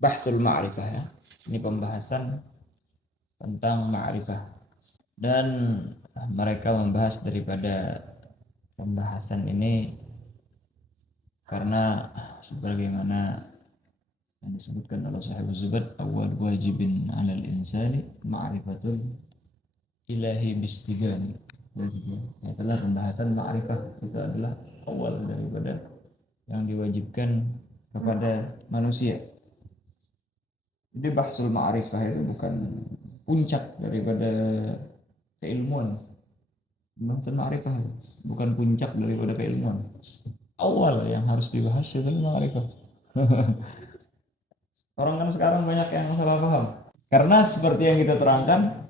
Bahsul ma'rifah ya. Ini pembahasan tentang ma'rifah. Dan mereka membahas daripada pembahasan ini karena sebagaimana yang disebutkan oleh Sahibul Zubat, awal wajibin 'alal insani ma'rifatul ilahi bistigani. Itulah pembahasan ma'rifah, itu adalah awal daripada yang diwajibkan kepada manusia. Jadi bahsul ma'rifah itu bukan puncak daripada keilmuan. Bahsul ma'rifah bukan puncak daripada keilmuan. Awal yang harus dibahas adalah ma'rifah. Orang kan sekarang banyak yang salah paham. Karena seperti yang kita terangkan,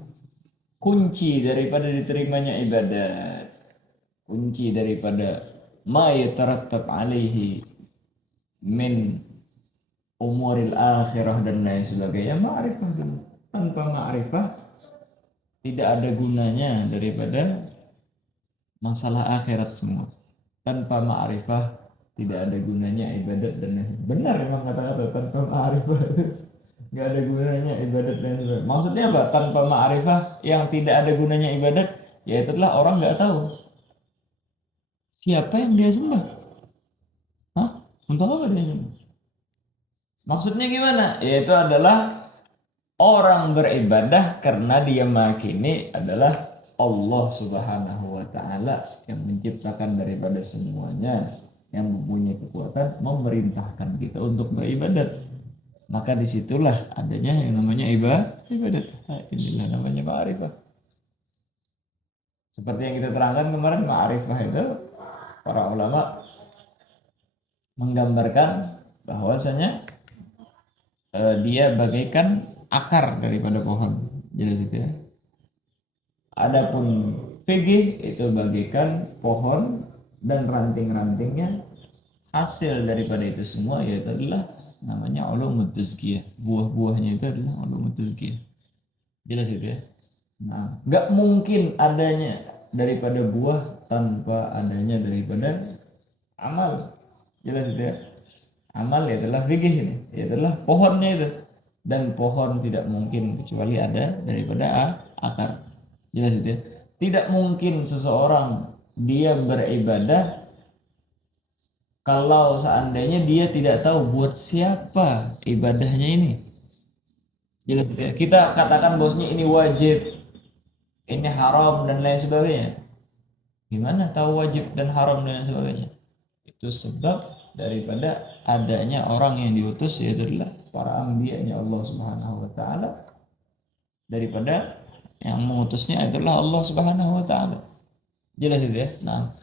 kunci daripada diterimanya ibadat, kunci daripada ma yatarattab alaihi min umuril akhirah dan lain sebagainya, ma'rifah dulu. Tanpa ma'rifah tidak ada gunanya daripada masalah akhirat semua. Tanpa ma'rifah tidak ada gunanya ibadat dan lain sebagainya. Benar memang kata-kata tanpa ma'rifah itu nggak ada gunanya ibadat dan lain sebagainya. Maksudnya apa? Tanpa ma'rifah yang tidak ada gunanya ibadat, yaitu adalah orang nggak tahu siapa yang dia sembah. Hah? Untuk apa dia sembah? Maksudnya gimana? Yaitu adalah orang beribadah karena dia meyakini adalah Allah Subhanahu wa taala yang menciptakan daripada semuanya, yang mempunyai kekuatan memerintahkan kita untuk beribadat. Maka disitulah adanya yang namanya ibadat. Nah, inilah namanya ma'rifah. Seperti yang kita terangkan kemarin, ma'rifah itu para ulama menggambarkan bahwasanya dia bagaikan akar daripada pohon. Jelas itu ya. Adapun fikih itu bagaikan pohon dan ranting-rantingnya, hasil daripada itu semua yaitu adalah namanya ulumut tazkiyah. Buah-buahnya itu adalah ulumut tazkiyah. Jelas itu ya. Nah, nggak mungkin adanya daripada buah tanpa adanya daripada amal. Jelas itu ya. Amal ya adalah fikih ini, ya adalah pohonnya itu. Dan pohon tidak mungkin kecuali ada daripada akar. Jelas itu ya. Tidak mungkin seseorang dia beribadah kalau seandainya dia tidak tahu buat siapa ibadahnya ini. Jelas itu ya. Kita katakan bosnya ini wajib, ini haram dan lain sebagainya. Gimana tahu wajib dan haram dan lain sebagainya? Itu sebab daripada adanya orang yang diutus, yaitu adalah para anbiya-nya Allah Subhanahu wa taala, daripada yang mengutusnya adalah Allah Subhanahu wa taala. Jelas itu ya. Nah,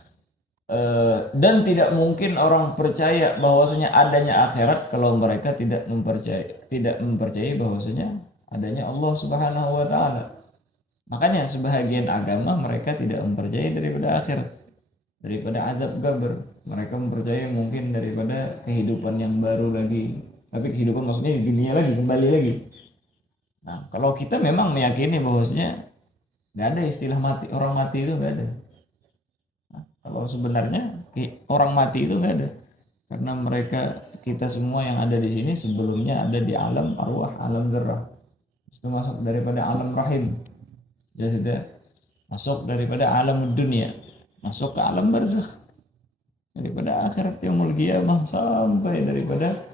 dan tidak mungkin orang percaya bahwasanya adanya akhirat kalau mereka tidak mempercayai bahwasanya adanya Allah Subhanahu wa taala. Makanya sebahagian agama mereka tidak mempercayai daripada akhirat, daripada azab kubur. Mereka mempercayai mungkin daripada kehidupan yang baru lagi. Tapi kehidupan maksudnya di dunia lagi, kembali lagi. Nah, kalau kita memang meyakini bahwasanya nggak ada istilah mati, orang mati itu nggak ada. Nah, kalau sebenarnya orang mati itu nggak ada, karena mereka kita semua yang ada di sini sebelumnya ada di alam arwah, alam zarrah. Itu masuk daripada alam rahim, ya sudah masuk daripada alam dunia, masuk ke alam barzakh, daripada akhirat yaumul qiyamah sampai daripada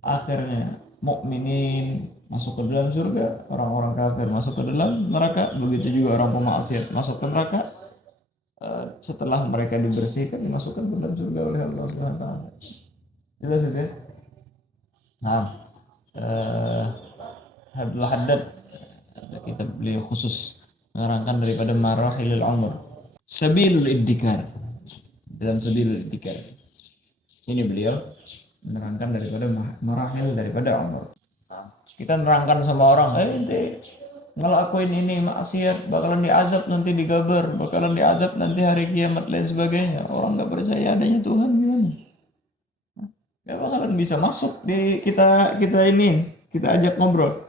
akhirnya mukminin masuk ke dalam surga, orang-orang kafir masuk ke dalam neraka, begitu juga orang pemaksiat masuk ke neraka. Setelah mereka dibersihkan dimasukkan ke dalam surga oleh Allah Subhanahu wa taala. Jelas ya? Nah, Abdul Haddad ada kitab beliau khusus menerangkan daripada marahilul umur, sabilul iddikar. Dalam sabilul iddikar sini beliau menerangkan daripada marahil daripada umur. Kita nerangkan sama orang, ente ngelakuin ini maksiat bakalan diazab nanti digabar, bakalan diazab nanti hari kiamat lain sebagainya. Orang nggak percaya adanya Tuhan gimana? Nggak bakalan bisa masuk di kita ini, kita ajak ngobrol.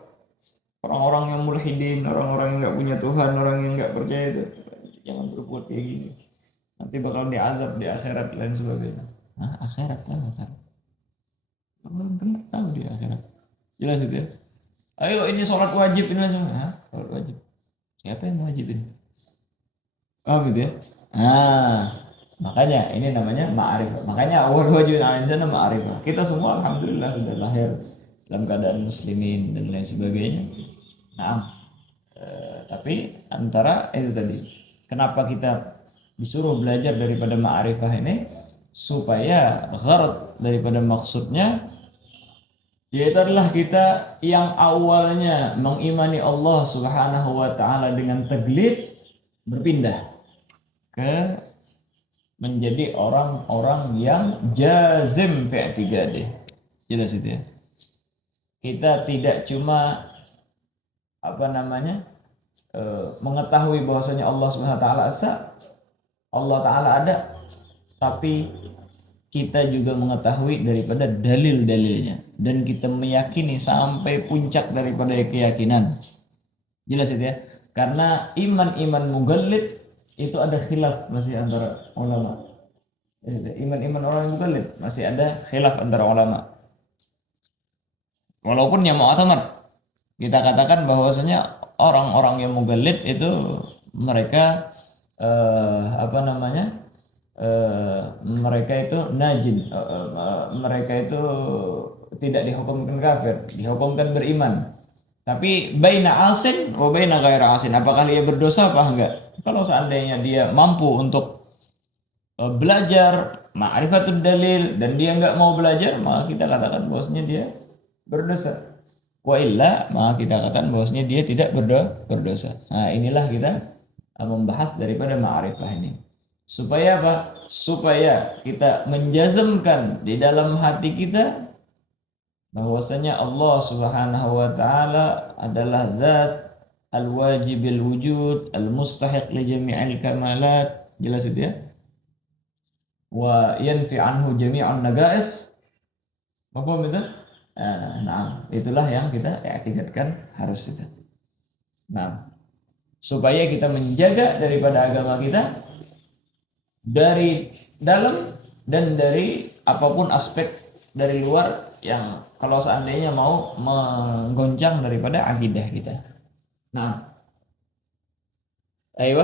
Orang-orang yang mulhidin, orang-orang yang nggak punya Tuhan, orang yang nggak percaya itu, jangan berbuat kayak gini. Nanti bakalan diazab di akhirat lain sebagainya. Nah, akhirat lah akhirat. Belum tentu tahu di akhirat. Jelas itu ya. Ayo ini sholat wajib ini langsung. Hah? Sholat wajib. Siapa yang mewajibin? Oh gitu ya. Nah, makanya ini namanya ma'rifah. Makanya awal wajibin al-insana ma'rifah. Kita semua alhamdulillah sudah lahir dalam keadaan muslimin dan lain sebagainya. Nah, tapi antara itu tadi, kenapa kita disuruh belajar daripada ma'rifah ini supaya gharad daripada maksudnya yaitu adalah kita yang awalnya mengimani Allah Subhanahu wa taala dengan taglid berpindah ke menjadi orang-orang yang jazim fi i'tiqadih. Jelas itu ya. Kita tidak cuma apa namanya? Mengetahui bahwasanya Allah Subhanahu wa taala asa, Allah taala ada, tapi kita juga mengetahui daripada dalil-dalilnya dan kita meyakini sampai puncak daripada keyakinan. Jelas itu ya. Karena iman-iman mugallid itu ada khilaf masih antara ulama. Iman-iman orang mugallid masih ada khilaf antara ulama. Walaupun yang mu'tamad kita katakan bahwasanya orang-orang yang mugallid itu mereka apa namanya? Mereka itu najin, mereka itu tidak dihukumkan kafir, dihukumkan beriman. Tapi baina asin wa baina ghaira asin, apakah dia berdosa apa enggak? Kalau seandainya dia mampu untuk belajar ma'rifatul dalil dan dia enggak mau belajar, maka kita katakan bahwasanya dia berdosa. Wa illa, maka kita katakan bahwasanya dia tidak berdosa. Nah, inilah kita membahas daripada ma'rifah ini. Supaya apa? Supaya kita menjazmkan di dalam hati kita bahwasanya Allah Subhanahu wa taala adalah zat al-wajibil wujud, al-mustahiq li jami'il kamalat. Jelas itu ya? Wa yanfi anhu jami'un nagais. Apa itu? Nah, itulah yang kita i'tiqadkan harus itu. Nah, supaya kita menjaga daripada agama kita dari dalam dan dari apapun aspek dari luar yang kalau seandainya mau menggoncang daripada akidah kita. Nah, ayo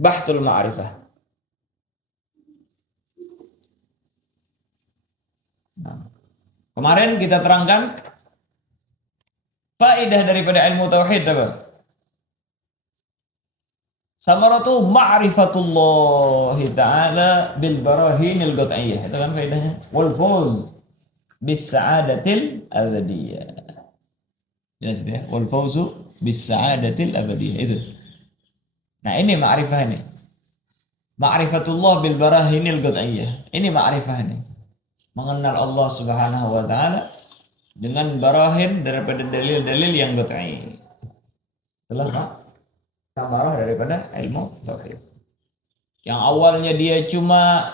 bahsul ma'rifah. Nah, kemarin kita terangkan faedah daripada ilmu tauhid apa? Samaratu ma'rifatullah ta'ala bil barahinil qat'iyyah. Itu kan faedahnya. Wal fawz bis sa'adatil abadiyah. Jelas ya. Wal fawzu bis sa'adatil abadiyah itu. Nah, ini ma'rifah ini. Ma'rifatullah bil barahinil qat'iyyah. Ini ma'rifah ini. Mengenal Allah Subhanahu wa taala dengan barahin daripada dalil-dalil yang qat'i. Itulah samarah daripada ilmu tauhid. Yang awalnya dia cuma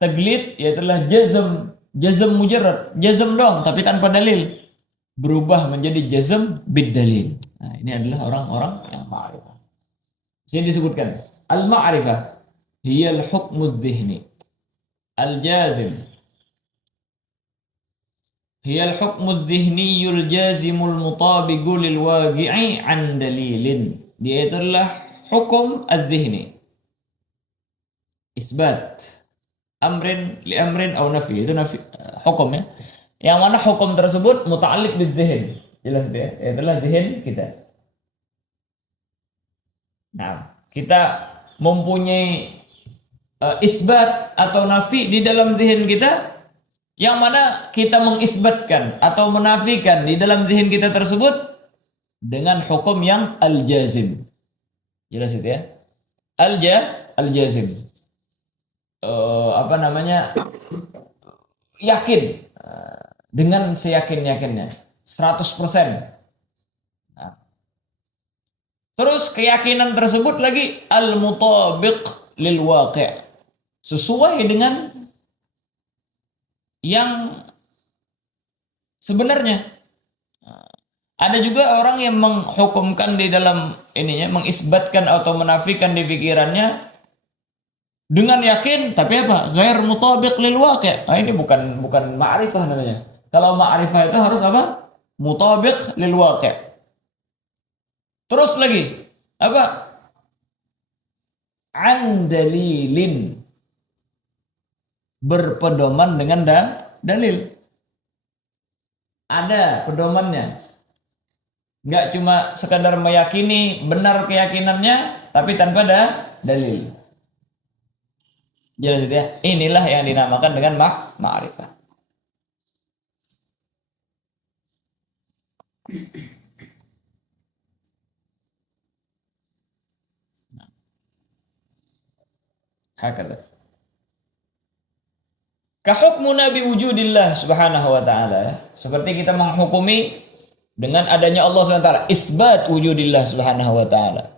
taglid, yaitulah jazm mujarrad, jazm dong tapi tanpa dalil, berubah menjadi jazm bid dalil. Nah, ini adalah orang-orang yang ma'rifah. Sini disebutkan al-ma'rifah hiya al-hukmu adh-dhihni al-jazim, hiya al-hukmu adh-dhihni al-jazimul mutabiqu lil waqi'i an dalilin. Dia itulah hukum az-zihni, isbat amrin li amrin atau nafi. Itu nafi hukum ya, yang mana hukum tersebut muta'alliq bil-zihn. Jelas dia, itulah zihn kita. Nah, kita mempunyai isbat atau nafi di dalam zihn kita, yang mana kita mengisbatkan atau menafikan di dalam zihn kita tersebut dengan hukum yang al-jazim. Jelas itu ya. Al-jazim. Apa namanya? Yakin. Dengan seyakin-yakinnya. 100%. Nah. Terus keyakinan tersebut lagi al-mutabiq lil waqi'. Sesuai dengan yang sebenarnya. Ada juga orang yang menghukumkan di dalam ininya, mengisbatkan atau menafikan di pikirannya dengan yakin, tapi apa? Ghair mutabiq lil waqi'. Nah, ini bukan ma'rifah namanya. Kalau ma'rifah itu harus apa? mutabiq lil waqi'. Terus lagi apa? An dalilin, berpedoman dengan dalil. Ada pedomannya. Nggak cuma sekadar meyakini benar keyakinannya, tapi tanpa ada dalil. Jelas itu ya. Inilah yang dinamakan dengan ma'rifah. Hakadha. Kahukmuna biwujudillah subhanahu wa ta'ala. Seperti kita menghukumi dengan adanya Allah subhanahu wa ta'ala. Isbat wujudillah subhanahu wa ta'ala.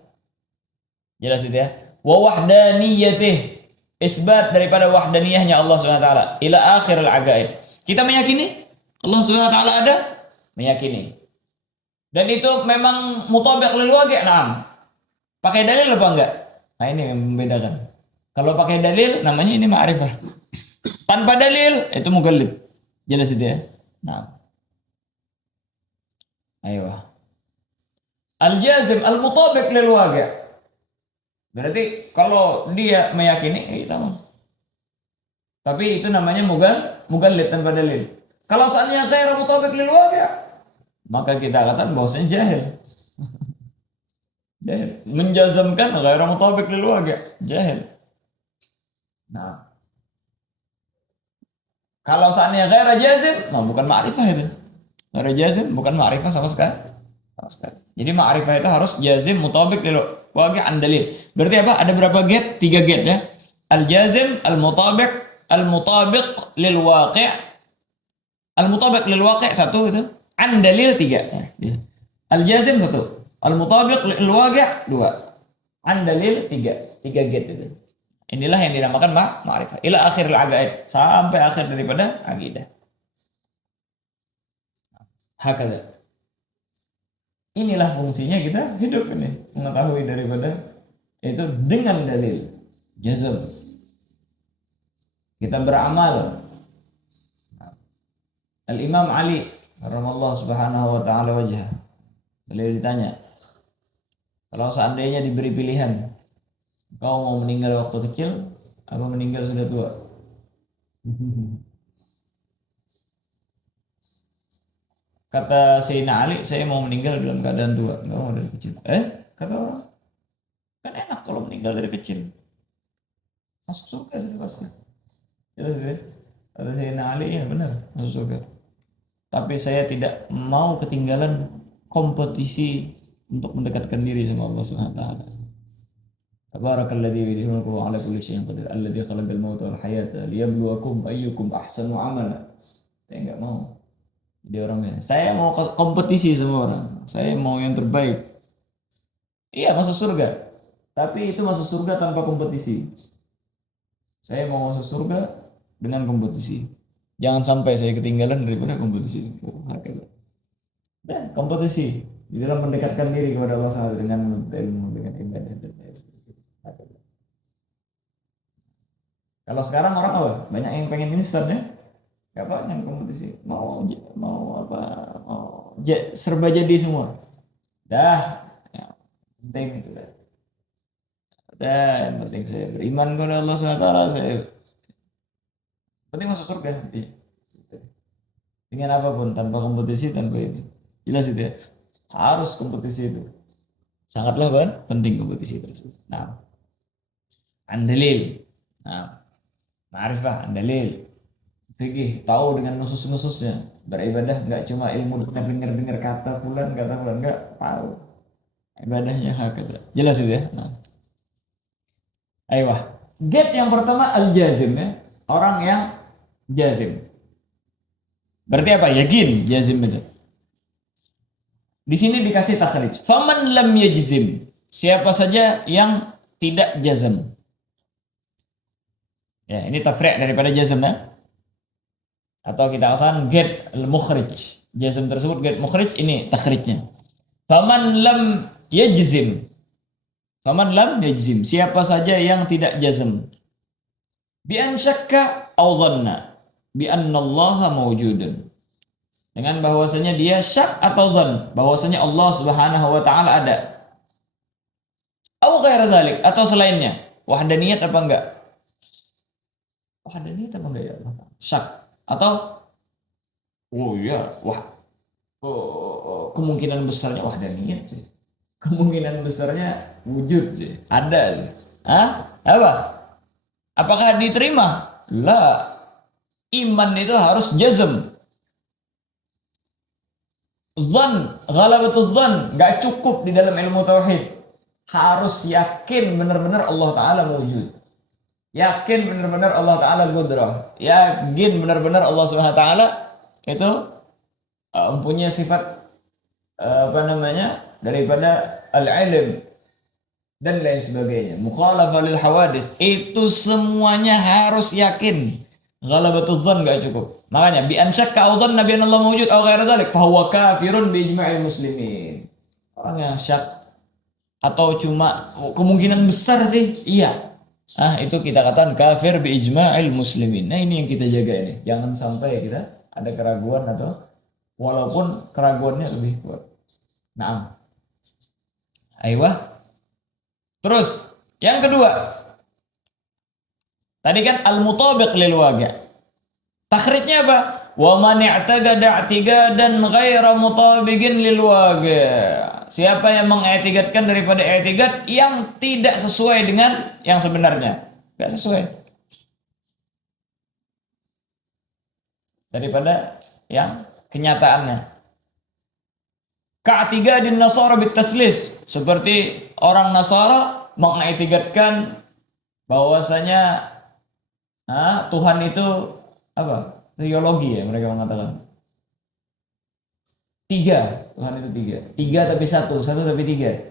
Jelas itu ya. Wa wahdaniyatih. Isbat daripada wahdaniyahnya Allah subhanahu wa ta'ala. Ila akhir al-aqaid. Kita meyakini Allah subhanahu wa ta'ala ada. Meyakini. Dan itu memang mutabiq lil waqi'. Naam. Pakai dalil apa enggak? Nah ini yang membedakan. Kalau pakai dalil namanya ini ma'rifah. Tanpa dalil itu mugallib. Jelas itu ya. Nah. Ayo. Al-jazim al-mutabiq lil waqi'. Berarti kalau dia meyakini kita mau. Tapi itu namanya mugallib tanpa dalil. Kalau seandainya ghairu mutabiq lil waqi', maka kita katakan bahwasanya jahil. Jahil. Menjazamkan ghairu mutabiq lil waqi', jahil. Nah. Kalau seandainya ghairu jazim, nah bukan ma'rifah itu. Ghairu jazim bukan ma'rifah sama sekali. Sama sekali. Jadi ma'rifah itu harus jazim mutabiq lil waqi' an dalil. Berarti apa? Ada berapa gate? 3 gate ya. Al-jazim, al-mutabiq lil waqi'. Al-mutabiq lil waqi' 1 itu. An dalil 3. Al-jazim 1. Al-mutabiq lil waqi' 2. An dalil 3. 3 gate itu. Inilah yang dinamakan ma'rifah. Ila akhir al-aqaid. Sampai akhir daripada akidah. Hakadha. Inilah fungsinya kita hidup ini. Mengetahui daripada itu dengan dalil. Jazm. Kita beramal. Al-Imam Ali rahimallahu subhanahu wa ta'ala wajah. Beliau ditanya, kalau seandainya diberi pilihan, kau mau meninggal waktu kecil atau meninggal sudah tua? Kata Sayyidina Ali, saya mau meninggal dalam keadaan tua, enggak mau dari kecil. Kata orang, kan enak kalau meninggal dari kecil. Masuk surga sudah pasti. Jelas ya? Kata Sayyidina Ali, ya benar, masuk surga. Tapi saya tidak mau ketinggalan kompetisi untuk mendekatkan diri sama Allah Subhanahu wa taala. Tabarakalladzi bi yadihi mulku wa 'ala kulli syai'in qadir. Alladzi khalaqal mauta wal hayata liyabluwakum ayyukum ahsanu 'amala. Saya enggak mau. Jadi orangnya, saya mau kompetisi sama orang. Saya mau yang terbaik. Iya, masuk surga. Tapi itu masuk surga tanpa kompetisi. Saya mau masuk surga dengan kompetisi. Jangan sampai saya ketinggalan daripada kompetisi. Dan kompetisi di dalam mendekatkan diri kepada Allah SWT dengan ilmu, dengan ibadah dan sebagainya. Kalau sekarang orang apa? Banyak yang pengen instan ya. Gak banyak kompetisi. Mau serba jadi semua. Dah, ya, penting itu dah. Dan penting saya beriman kepada Allah SWT. Saya penting masuk surga nanti. Dengan apapun, tanpa kompetisi, tanpa ini. Jelas itu ya. Harus kompetisi itu. Sangatlah penting kompetisi tersebut. Nah, andalil. Nah, ma'rifah, andalil. Fikih, tahu dengan nusus-nususnya. Beribadah enggak cuma ilmu dengar kata fulan, enggak tahu. Ibadahnya hakata. Jelas itu ya. Nah. Aiyah. Gate yang pertama al-jazim ya. Orang yang jazim. Berarti apa? Yakin jazim itu. Di sini dikasih takhrij. Faman lam yajzim. Siapa saja yang tidak jazm. Ya, ini tafri' daripada jazm ya. Atau kita katakan get al-mukhrij. Jazm tersebut get mukhrij, ini takhrijnya. Faman lam yajzim. Faman lam yajzim. Siapa saja yang tidak jazm. Bi an syakka aw dhanna bi anna Allah mawjudun. dengan bahwasanya dia syak atau dzan bahwasanya Allah Subhanahu wa taala ada. Au ghaira dzalik atau selainnya. Wahdaniyat apa enggak? Wahdaniyat apa enggak ya Allah? Syak atau oh iya, kemungkinan besarnya wahdaniyat sih. Kemungkinan besarnya wujud sih. Ada sih. Hah? Apa? Apakah diterima? La. Iman itu harus jazm. Dzan, ghalabatul dzan, enggak cukup di dalam ilmu tauhid. Harus yakin benar-benar Allah Ta'ala wujud. Yakin benar-benar Allah Ta'ala qudrah. Yakin benar-benar Allah Subhanahu wa Ta'ala itu mempunyai sifat apa namanya daripada al-ilm dan lain sebagainya. Mukhalafah lil hawadis itu semuanya harus yakin. Ghalabatul dzan enggak cukup. Makanya bi an syakka au dhanna bi anna Allah mawjud au ghaira dzalik fa huwa kafirun bi ijma'il muslimin. Orang yang syak atau cuma kemungkinan besar sih iya. Itu kita katakan kafir bi ijma'il muslimin. Nah, ini yang kita jaga ini. Jangan sampai kita ada keraguan atau walaupun keraguannya lebih kuat. Naam. Aiyah. Terus yang kedua. Tadi kan al-mutabiq lil waqi'. Takhrijnya apa? Wa man i'taqada i'tiqadan ghaira mutabiqin lil waqi'. Siapa yang mengiktikadkan daripada i'tikad yang tidak sesuai dengan yang sebenarnya. Enggak sesuai. Daripada yang kenyataannya. Ka'tiqadin nasara bitaslis. Seperti orang Nasara mengiktikadkan bahwasanya Tuhan itu apa? Teologi ya mereka mengatakan. 3, Tuhan itu 3. 3 tapi 1, 1 tapi 3.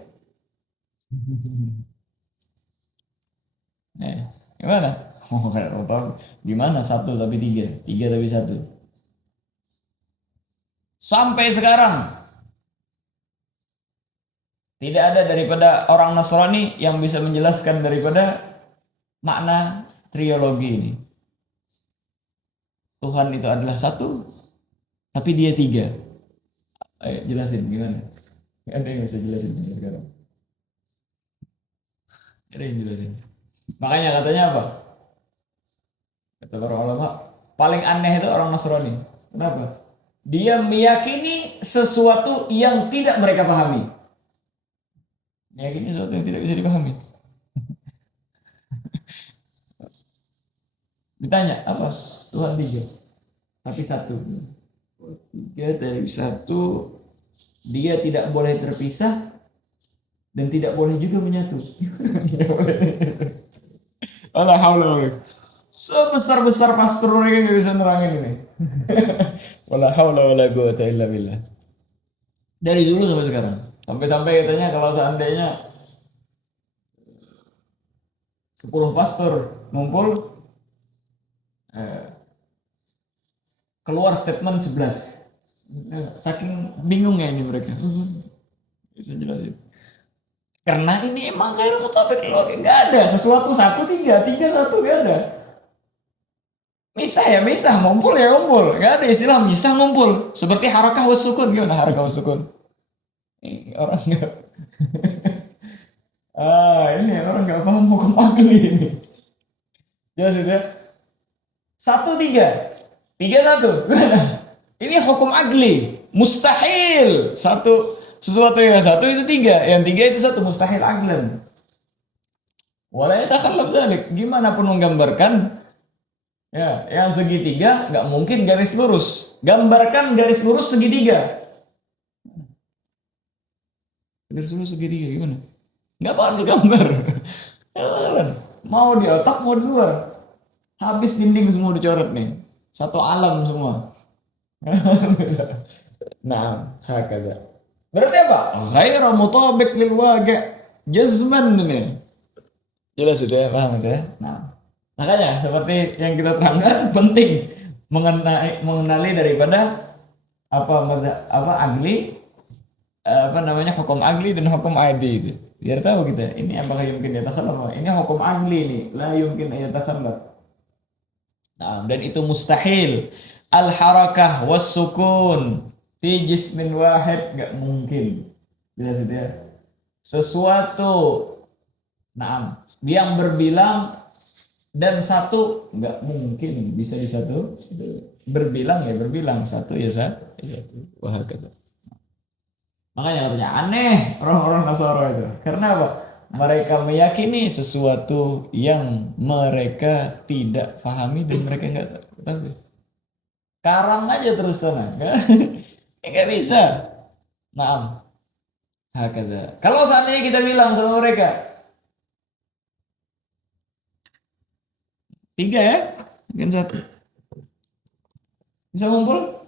Gimana? Gimana 1 tapi 3, 3 tapi 1. Sampai sekarang tidak ada daripada orang Nasrani yang bisa menjelaskan daripada makna triologi ini. Tuhan itu adalah 1, tapi dia 3. Ayo jelasin gimana? Ada yang bisa jelasin sekarang? Ada yang jelasin. Makanya katanya apa? Kata para ulama, paling aneh itu orang Nasrani. Kenapa? Dia meyakini sesuatu yang tidak mereka pahami. Meyakini sesuatu yang tidak bisa dipahami. Ditanya apa? Tuhan 3, tapi 1. 3 dari 1, dia tidak boleh terpisah dan tidak boleh juga menyatu. Allah haula. Sebesar-besar pastor mereka nggak bisa nerangin ini. Wala haula wala quwata illa billah. Dari dulu sampai sekarang. Sampai-sampai katanya kalau seandainya 10 pastor ngumpul keluar statement 11. Saking bingungnya ini mereka. Bisa jelasin. Karena ini emang khairul mutabik enggak ada. Sesuatu 1 3, 3 1 enggak ada. Misah ya misah, ngumpul ya ngumpul. Enggak ada istilah misah ngumpul. Seperti harakah was sukun. Gimana harakah was sukun? Orang enggak. Ini orang enggak paham hukum akli ini. Ya sudah. 1 3. 3 1. Ini hukum agli, mustahil. Sesuatu yang 1 itu 3, yang 3 itu 1 mustahil aglan. Wala yatakhallaf dzalik. Gimana pun menggambarkan ya, yang segitiga enggak mungkin garis lurus. Gambarkan garis lurus segitiga. Garis lurus segitiga gimana? Enggak bakal digambar. Mau di otak mau di luar. Habis dinding semua dicoret nih. Satu alam semua. Nah, hakada. Berarti apa? Ghairu mutabiq lil waqi' jazman ini. Jelas sudah paham ya? Nah, makanya seperti yang kita terangkan penting mengenali daripada apa agli hukum agli dan hukum adi itu. Biar tahu kita ini apakah mungkin yatakhallaf. Ini hukum agli nih, la yumkin yatakhallaf. Nah, dan itu mustahil. Al-harakah was sukun fi jismin wahid nggak mungkin. Jelas itu ya. Sesuatu yang berbilang dan satu nggak mungkin bisa di satu. Berbilang ya berbilang, satu ya satu. Wah kata. Makanya katanya aneh orang-orang Nasara itu. Karena apa? Mereka meyakini sesuatu yang mereka tidak pahami dan mereka nggak tahu. Karang aja terus sana, nggak bisa. Naam, hakada. Kalau seandainya kita bilang sama mereka, tiga ya, mungkin satu. Bisa ngumpul?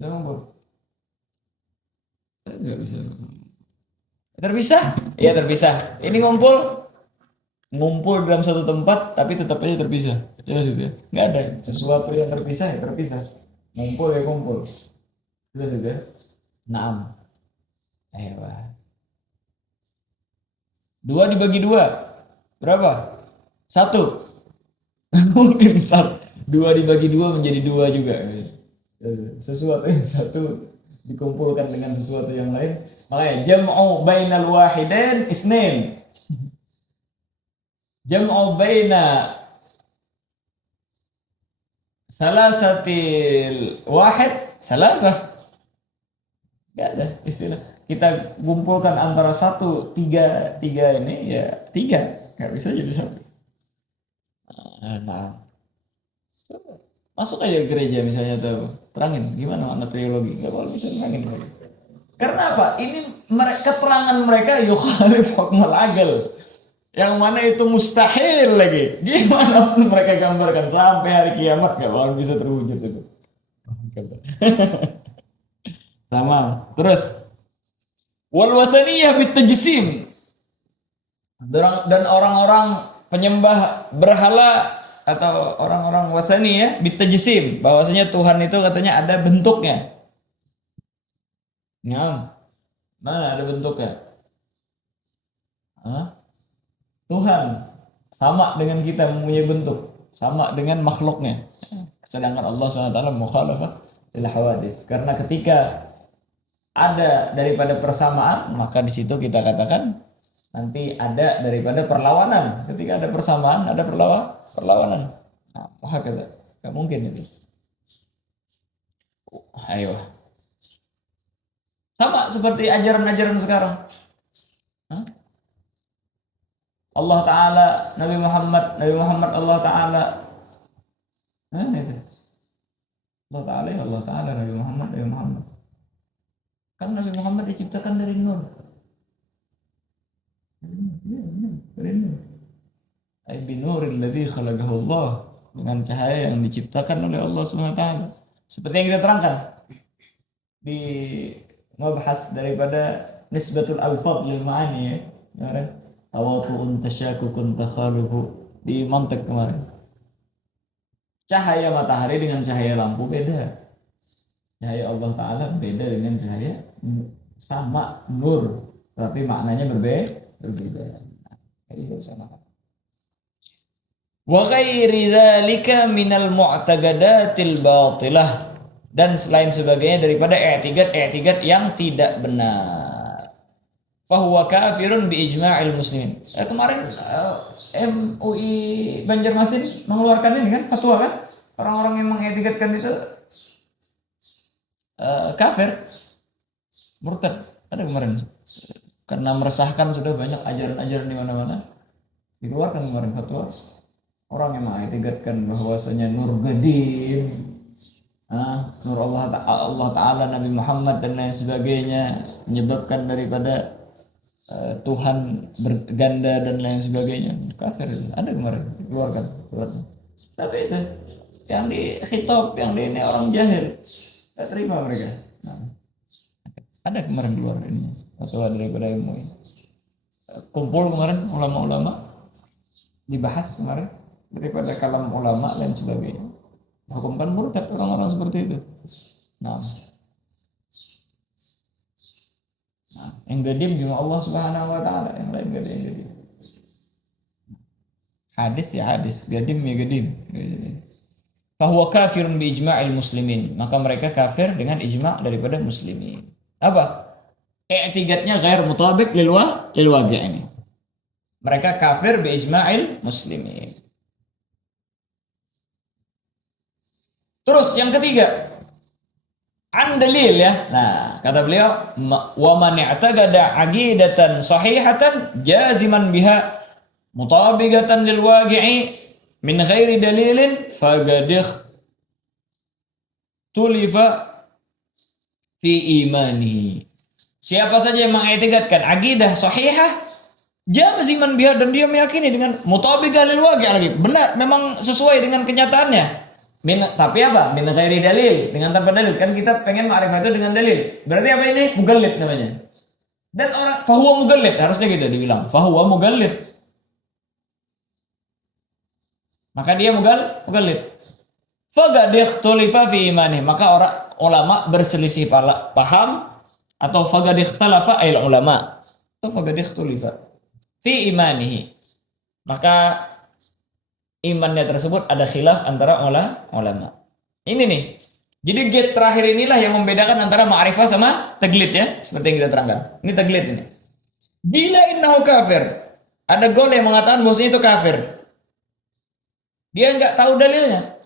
Bisa ngumpul? Nggak bisa. Terpisah? Iya terpisah. Ini ngumpul dalam satu tempat, tapi tetap aja terpisah. Ya gitu ya. Nggak ada sesuatu yang terpisah ya terpisah. Ngumpul ya ngumpul. Jelas gitu ya. Naam. Ayo. Dua dibagi dua. Berapa? Satu. Mungkin satu. Dua dibagi dua menjadi dua juga. Sesuatu yang satu dikumpulkan dengan sesuatu yang lain. Makanya jam'u bainal wahidain isnin. Jam'u baina salasatil wahid salasah. Gak ada istilah. Kita kumpulkan antara satu, tiga ini ya tiga. Gak bisa jadi satu. Nah, masuk aja ke gereja misalnya tuh. Terangin gimana makna teologi. Gak boleh bisa terangin mereka. Karena apa? Ini keterangan mereka yukhalif hukmal akal. Yang mana itu mustahil lagi. Gimana mereka gambarkan sampai hari kiamat gak bakal bisa terwujud itu. Sama. Terus wal wasaniyah bitajsim. Dan orang-orang penyembah berhala atau orang-orang wasani ya bitajsim, bahwasanya Tuhan itu katanya ada bentuknya. Ngam. Mana ada bentuknya? Hah? Tuhan sama dengan kita mempunyai bentuk, sama dengan makhluknya. Sedangkan Allah SWT mukhalafah lil hawadis. Karena ketika ada daripada persamaan, maka di situ kita katakan nanti ada daripada perlawanan. Ketika ada persamaan, ada perlawanan. Nah, kata, gak mungkin itu. Ayo. Sama seperti ajaran-ajaran sekarang. Hah? Allah Ta'ala, Nabi Muhammad Allah Ta'ala. Nah, itu. Allah Ta'ala, Nabi Muhammad. Kan Nabi Muhammad diciptakan dari nur. Dari nur. Ay binuril ladzi khalaqahu Allah. Dengan cahaya yang diciptakan oleh Allah SWT. Seperti yang kita terangkan di mabahas daripada nisbatul alfaz lil ma'ani ya. Tawatu'un tasyakukun takhalufu di mantek kemarin. Cahaya matahari dengan cahaya lampu beda. Cahaya Allah Ta'ala beda dengan cahaya sama nur, tapi maknanya berbeda. Jadi saya samakan. Wa ghairi dzalika minal mu'taqadatil batilah, dan selain sebagainya daripada i'tiqad yang tidak benar. Fahuwa kafirun bi ijma'il muslimin. Kemarin MUI Banjarmasin mengeluarkan ini kan fatwa kan, orang-orang yang mengiktikadkan itu kafir, murtad. Ada kemarin karena meresahkan sudah banyak ajaran-ajaran di mana-mana, dikeluarkan kemarin fatwa orang yang mengiktikadkan bahwasanya nur gadim, nur Allah Ta'ala, Nabi Muhammad dan lain sebagainya menyebabkan daripada Tuhan berganda dan lain sebagainya, kafir. Ada kemarin dikeluarkan suratnya. Tapi itu yang di khitab, yang di ini orang jahil, tak terima mereka. Nah, ada kemarin keluar ini atau daripada MUI. Kumpul kemarin ulama-ulama dibahas kemarin daripada kalam ulama dan sebagainya. Hukumkan murtad orang-orang seperti itu. Nah, yang gadim cuma Allah Subhanahu wa Ta'ala, yang lain gak ada yang gadim. Hadis ya hadis, gadim ya gadim. fahuwa kafirun bi ijma'il muslimin, maka mereka kafir dengan ijma' daripada muslimin. Apa? I'tiqadnya ghair mutabik lil waqi' ini. Mereka kafir bi ijma'il muslimin. Terus yang ketiga, an dalil ya. Nah, kata beliau, wa man i'taqada aqidatan sahihatan jaziman biha mutabigatan lil waqi'i min ghairi dalilin fagadikh tulifa fi imanihi. Siapa saja yang mengiktikadkan akidah sahihah jaziman biha, dan dia meyakini dengan mutabigah lil waqi' lagi, benar memang sesuai dengan kenyataannya. Tapi apa? Min ghairi dalil, dengan tanpa dalil. Kan kita pengen ma'rifat itu dengan dalil. Berarti apa ini? Mugallid namanya. Dan orang fahuwa mugallid, harusnya gitu dibilang. Fahuwa mugallid. Maka dia mugallid. Faqad ikhtalafa fi imani. Maka orang ulama berselisih paham, atau faqad ikhtalafa ay ulama. Atau faqad ikhtalafa fi imanihi. Maka imannya tersebut ada khilaf antara ulama. Ini nih. Jadi gate terakhir inilah yang membedakan antara ma'rifah sama taglid ya, seperti yang kita terangkan. Ini taglid ini. Bila innahu kafir. Ada gol yang mengatakan bahwasanya itu kafir. Dia enggak tahu dalilnya.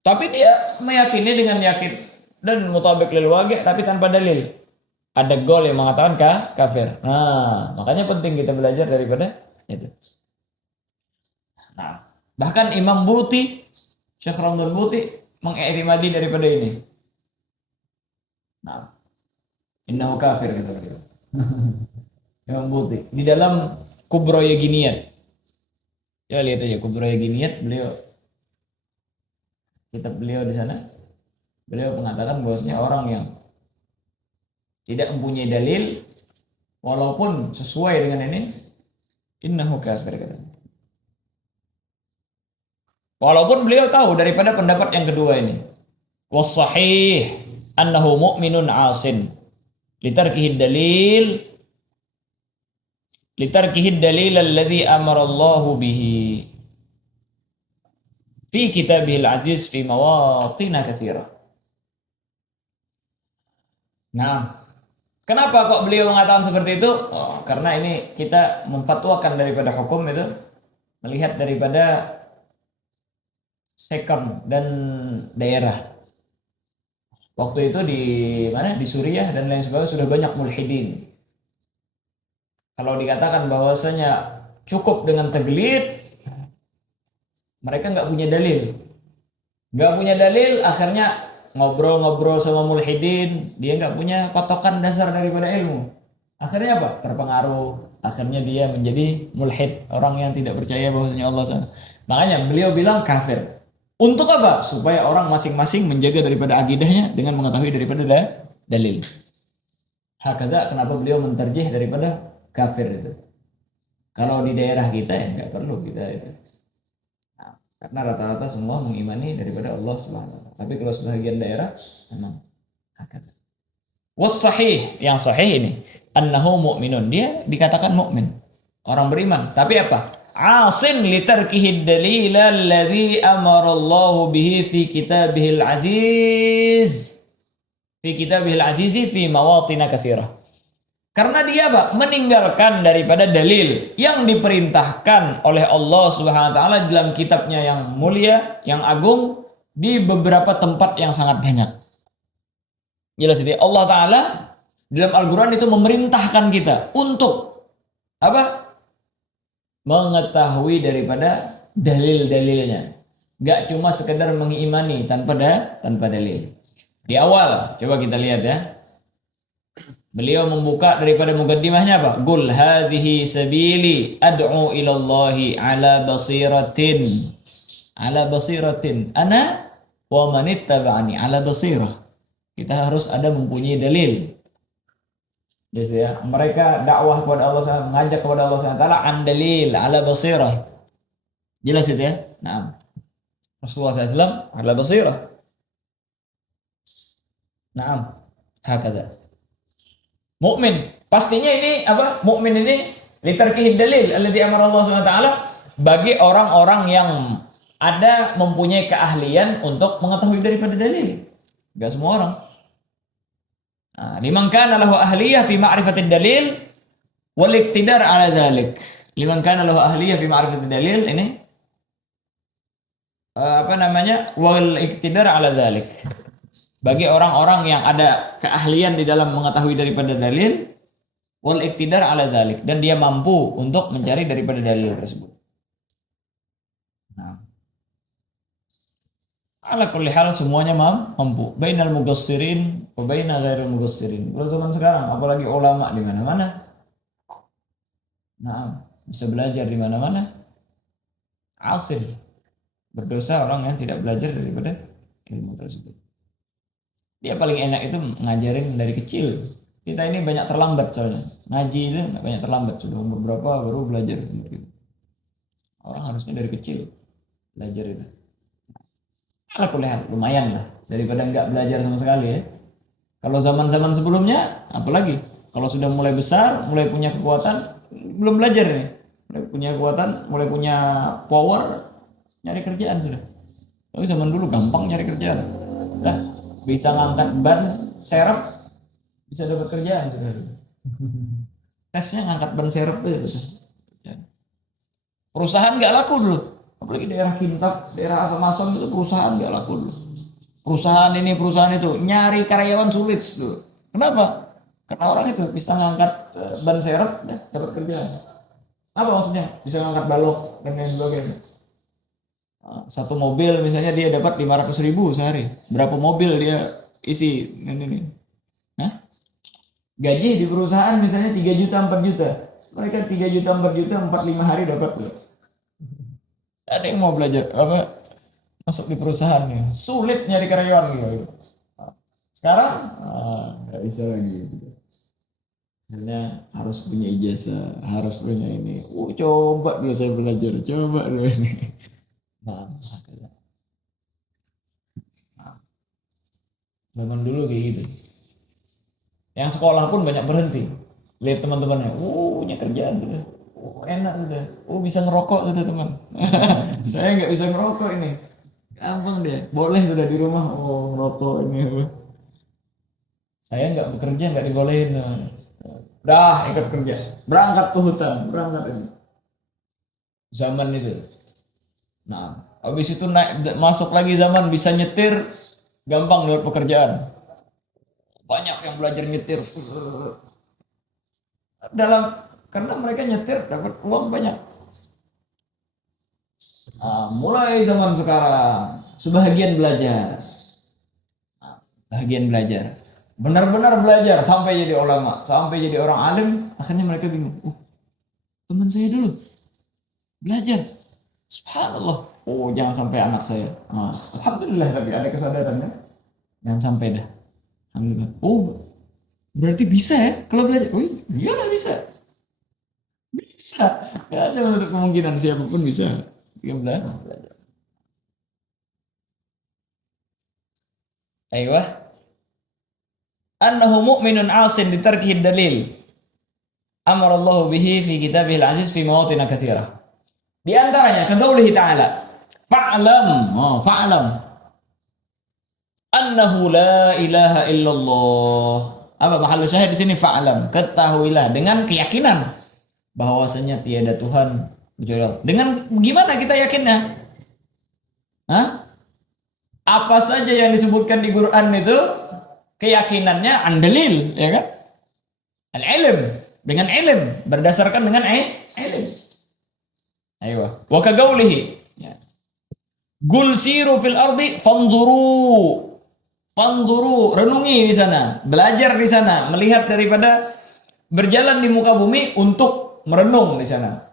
Tapi dia meyakini dengan yakin dan mutabik lil waqi' tapi tanpa dalil. Ada gol yang mengatakan kafir. Nah, makanya penting kita belajar daripada itu. Nah, bahkan Imam Buti, Syekh Ramdan Buti mengiktimadi daripada ini. Nah, innahu kafir kata beliau. Imam Buti di dalam Kubra Yaginiyat. Ya lihat aja Kubra Yaginiyat, beliau kitab beliau di sana. Beliau mengatakan bahwasanya orang yang tidak mempunyai dalil walaupun sesuai dengan ini, innahu kafir kata. Walaupun beliau tahu daripada pendapat yang kedua ini. Was-sahih annahu mu'minun 'asin litarkihi dalil alladhi amara Allah bihi fi kitabihil aziz fi mawatin katsirah. Nah, kenapa kok beliau mengatakan seperti itu? Oh, karena ini kita memfatwakan daripada hukum itu melihat daripada sekon dan daerah. Waktu itu di mana? Di Suriah dan lain sebagainya sudah banyak mulhidin. Kalau dikatakan bahwasanya cukup dengan taglid, mereka nggak punya dalil. Nggak punya dalil, akhirnya ngobrol-ngobrol sama mulhidin, dia nggak punya patokan dasar daripada ilmu. Akhirnya apa? Terpengaruh. Akhirnya dia menjadi mulhid, orang yang tidak percaya bahwasanya Allah SWT. Makanya beliau bilang kafir. Untuk apa? Supaya orang masing-masing menjaga daripada akidahnya dengan mengetahui daripada dalil. Hakada kenapa beliau mentarjih daripada kafir itu. Kalau di daerah kita ya nggak perlu kita itu. Nah, karena rata-rata semua mengimani daripada Allah Subhanahu wa taala. Tapi kalau sebagian daerah memang hakada. Was sahih, yang sahih ini annahu mu'minun, dia dikatakan mukmin, orang beriman. Tapi apa? Asin litarkihi dalil alladhi amara Allah bihi fi kitabihil aziz. Fi kitabihil azizi fi mawatin katsirah. Karena dia apa? Meninggalkan daripada dalil yang diperintahkan oleh Allah Subhanahu wa taala dalam kitabnya yang mulia, yang agung, di beberapa tempat yang sangat banyak. Jelas itu. Allah taala dalam Al-Qur'an itu memerintahkan kita untuk apa? Mengetahui daripada dalil-dalilnya. Gak cuma sekedar mengimani tanpa dalil. Di awal, coba kita lihat ya. Beliau membuka daripada mukaddimahnya apa? Qul hadhihi sabili ad'u ila Allahi ala basiratin. Ala basiratin. Ana wa man ittaba'ani ala basirah. Kita harus ada mempunyai dalil. Yes, ya. Mereka dakwah kepada Allah SWT, mengajak kepada Allah SWT andalil ala basirah. Jelas itu ya. Nah, Rasulullah SAW ala basirah. Nah, hakada. Mukmin, pastinya ini apa? Mukmin ini litarkihi dalil alladzi amara Allah SWT bagi orang-orang yang ada mempunyai keahlian untuk mengetahui daripada dalil. Enggak semua orang. Nah, liman kana lahu ahliyah fi ma'rifatid dalil wal iqtidar ala dzalik. Liman kana lahu ahliyah fi ma'rifatid dalil ini wal iqtidar ala dzalik. Bagi orang-orang yang ada keahlian di dalam mengetahui daripada dalil wal iqtidar ala dzalik, dan dia mampu untuk mencari daripada dalil tersebut. Nah, ala kulli hal semuanya mampu. Bainal mugassirin wa bainal ghairil mugassirin. Kalau zaman sekarang apalagi ulama di mana-mana. Nah, bisa belajar di mana-mana. Asil berdosa orang yang tidak belajar daripada ilmu tersebut. Dia paling enak itu ngajarin dari kecil. Kita ini banyak terlambat soalnya. Ngaji itu banyak terlambat, sudah umur berapa baru belajar gitu. Orang harusnya dari kecil belajar itu. Ala kulli hal lumayan lah daripada enggak belajar sama sekali ya. Kalau zaman-zaman sebelumnya apalagi kalau sudah mulai besar, mulai punya kekuatan, belum belajar nih. Mulai punya kekuatan, mulai punya power, nyari kerjaan sudah. Tapi zaman dulu gampang nyari kerjaan. Dah bisa ngangkat ban serep, bisa dapat kerjaan sudah. Tesnya ngangkat ban serep itu. Perusahaan nggak laku dulu, apalagi daerah Kintab, daerah Asam-Asam itu perusahaan nggak laku dulu. Perusahaan ini, perusahaan itu, nyari karyawan sulit dulu. Kenapa? Karena orang itu bisa ngangkat ban serep, ya, dapat kerjaan. Apa maksudnya? Bisa ngangkat balok dan lain sebagainya. Satu mobil misalnya dia dapat 500.000 sehari. Berapa mobil dia isi? Ini. Hah? Gaji di perusahaan misalnya 3 juta, 4 juta. Mereka 3 juta, 4 juta, 4-5 hari dapat. Ada yang mau belajar masuk di perusahaan nih. Sulit nyari karyawan gitu. Sekarang nggak bisa lagi. Karena harus punya ijazah, harus punya ini. Coba dulu saya belajar, coba dulu ini. Nah, zaman dulu kayak gitu. Yang sekolah pun banyak berhenti. Lihat teman-temannya, punya kerjaan sudah, enak sudah, bisa ngerokok sudah teman. Saya nggak bisa ngerokok ini, gampang deh, boleh sudah di rumah, ngerokok ini. Saya nggak bekerja, nggak dibolehin, dah ikut kerja, berangkat ke hutan, berangkat ini. Zaman itu. Nah, habis itu masuk lagi zaman bisa nyetir, gampang dapat pekerjaan. Banyak yang belajar nyetir. Karena mereka nyetir dapat uang banyak. Nah, mulai zaman sekarang sebahagian belajar. Bahagian belajar. Benar-benar belajar sampai jadi ulama, sampai jadi orang alim, akhirnya mereka bingung. Teman saya dulu belajar. Subhanallah. Jangan sampai anak saya. Alhamdulillah tapi ada kesadarannya. Jangan sampai dah. Alhamdulillah. Berarti bisa ya kalau belajar? Iyalah bisa. Bisa. Gak ada menutup kemungkinan siapapun bisa. Belajar. Aiyah. Annahu mu'minun 'asin bi tarkihi dalil. Amara Allah bihi fi kitabihil aziz fi mawatin katsirah. Di antaranya kaqaulihi ta'ala. Fa'lam. Annahu la ilaha illallah. Apa mahallu syahid di sini? Fa'lam. Ketahuilah dengan keyakinan bahwasanya tiada Tuhan kecuali Allah. Dengan gimana kita yakinnya? Apa saja yang disebutkan di Quran itu keyakinannya andalil, ya kan? Al-ilm, dengan ilm, berdasarkan dengan ilm. Ayo. Wa kaqaulihi. Ya. Qul siru fil ardi fanzuru, renungi di sana, belajar di sana, melihat daripada berjalan di muka bumi untuk merenung di sana.